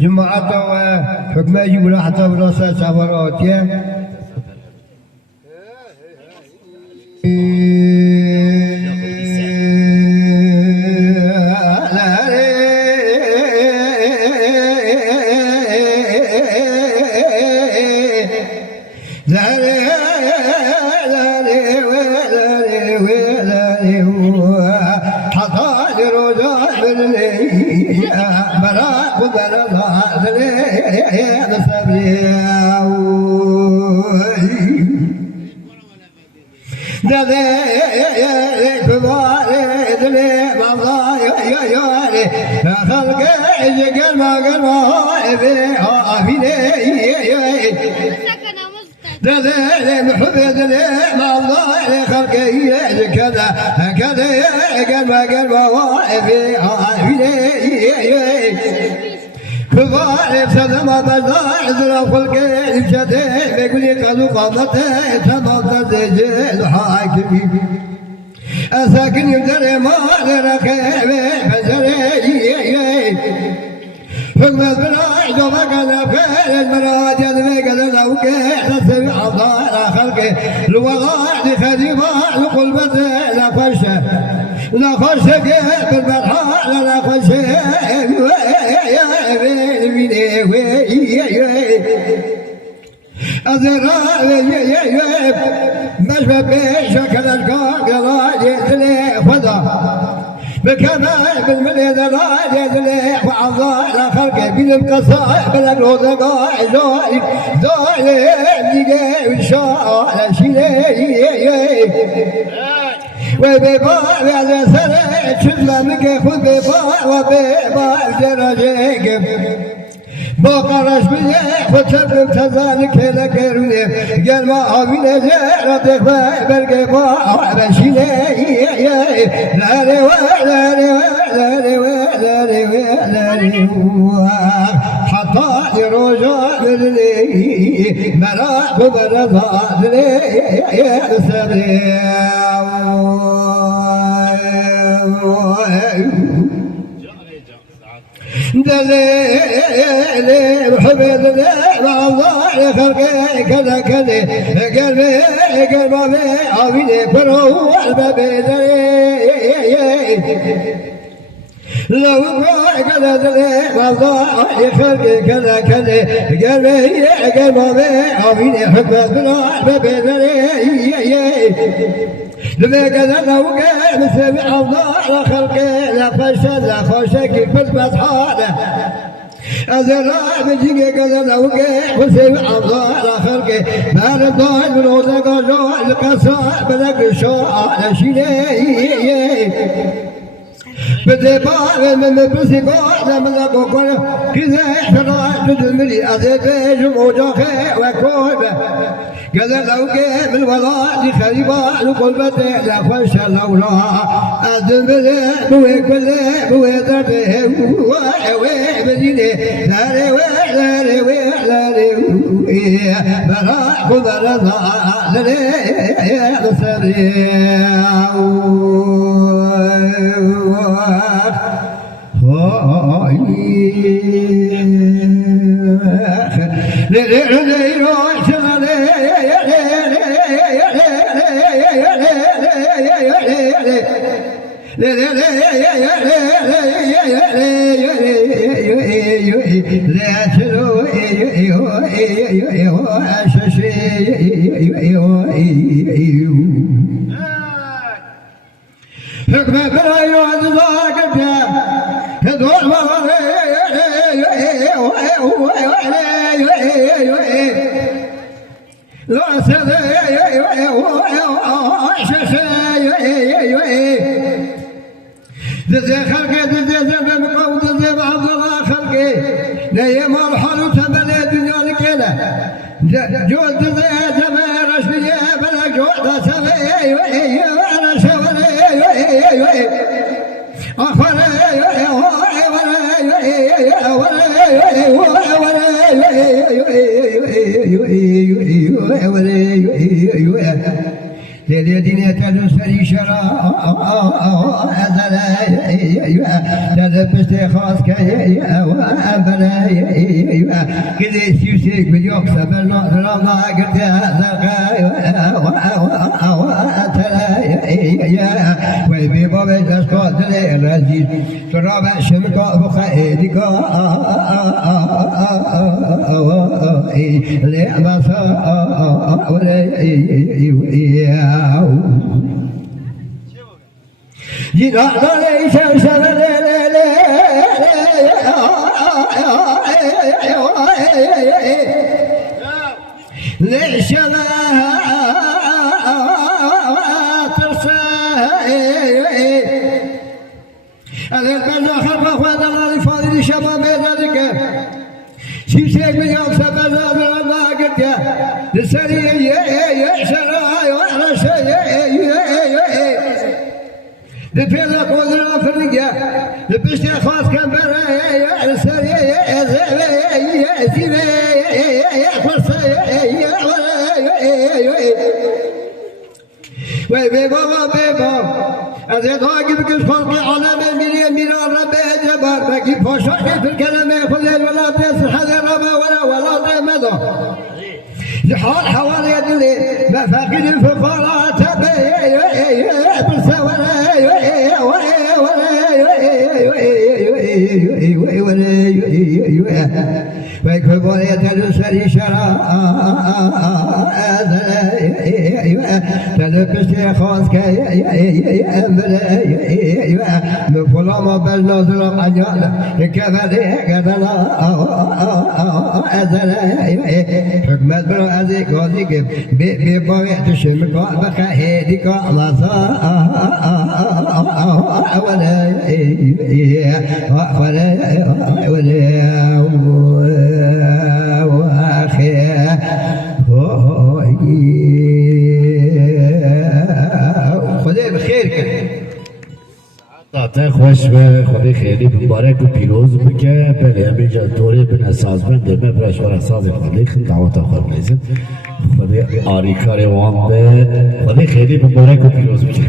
جماعة حكمة يقول حتى براسة سفرات أساكن يدري ما ركب فزري حكم البراء دوما كان بخير المراجع ذبيك لو كان سمع الله خلقه الوضاع لخديمة القلبة لا فرشة لا فرشة كيف المرحلة لا فرشة أزرار مشبه بشكل الكون يراجع ذلك فضا بكمال بالملي ذراجع ذلك وعضاء خلقه بين القصائد بالأقلوض قائد ذولي بيجي وإنشاء شيء وبيباع على سرع شذلة مكي خذ بيباع وبيباع درجيك بقرش بيه وتبلغ تذلك لكرني قال ما أبين زيارتك برقي باع بشيني لا ري ولا ري ولا ري ولا ري ولا ري حتى رجاء لي مراق برضا لي سبري دليل بحبيب الله والله خلقي كذا كذا قلبي عبيدي فروح البابي لو كذا دليل والله خلقي كذا كذا قلبي عبيدي حبيب الله البابي لما كذا لو كان سمع الله خلقه لا فشل لا خشك في المسحانة أزرع بجيك كذا لو كان وسمع الله خلقه ما رضى من وذاك جوع القصاء بلك الشوع شيء بدبار من بسيقات من البقر كذا احترى تدمري أزيد جموجه وكوب كذا لو كان بالولاء خريبا القلبة لا خش لولا أدمري بوي كل بوي درته وي بديني لا ري براء برضا لا سري حكمة بلا يوعد ضاقب يدور لا ذي خلقي ذي بمقود ذي بعض الله خلقي لا مرحل تملي الدنيا لكلا جود ذي تمر رشبي بلا جود سمي وانا شولي أخواني الذين يتلو سري شرا لبستي خاص كي وأبنا كذي سيوسيك بيوك سبل نظر ما قلت يا ويبي بابي تسقط لي الرزيز ترابع شمكا بخيدك لعبة ليش لا ترسى البلد خلق وهذا الله فاضل شباب ذلك سيسيك من يوم سبب ما قلت يا لسري يا شراي وانا شيء لبيلا قدرة فرقة لبست يا خاص كان برا يا لسري يا زينة يا فرصة يا وي بابا بابا أزيد واقف كل خلقي على من يمين الرب جبار باقي فوشوش في الكلام ياخذ ولا بيصل هذا الربا ولا مدى لحال حوالي يدلي ما فاقد في الفرات بس ويكفي بولية الأسر شراء تلبس يا خاص كي بفلا ما بالنظر قنيانا كفالي قدلا حكمت برأزيك وذيك ببوية شمك بخيدك مصا خدای بخیر داته خوش و خدای خیلی مبارک و پیروز بکه بله همینجا دوره بین اسازمند دیمه برش ور اساز خدای خیلی دعوت آخر بلیزن خدای آری کار وان به خدای خیلی مبارک و پیروز بکه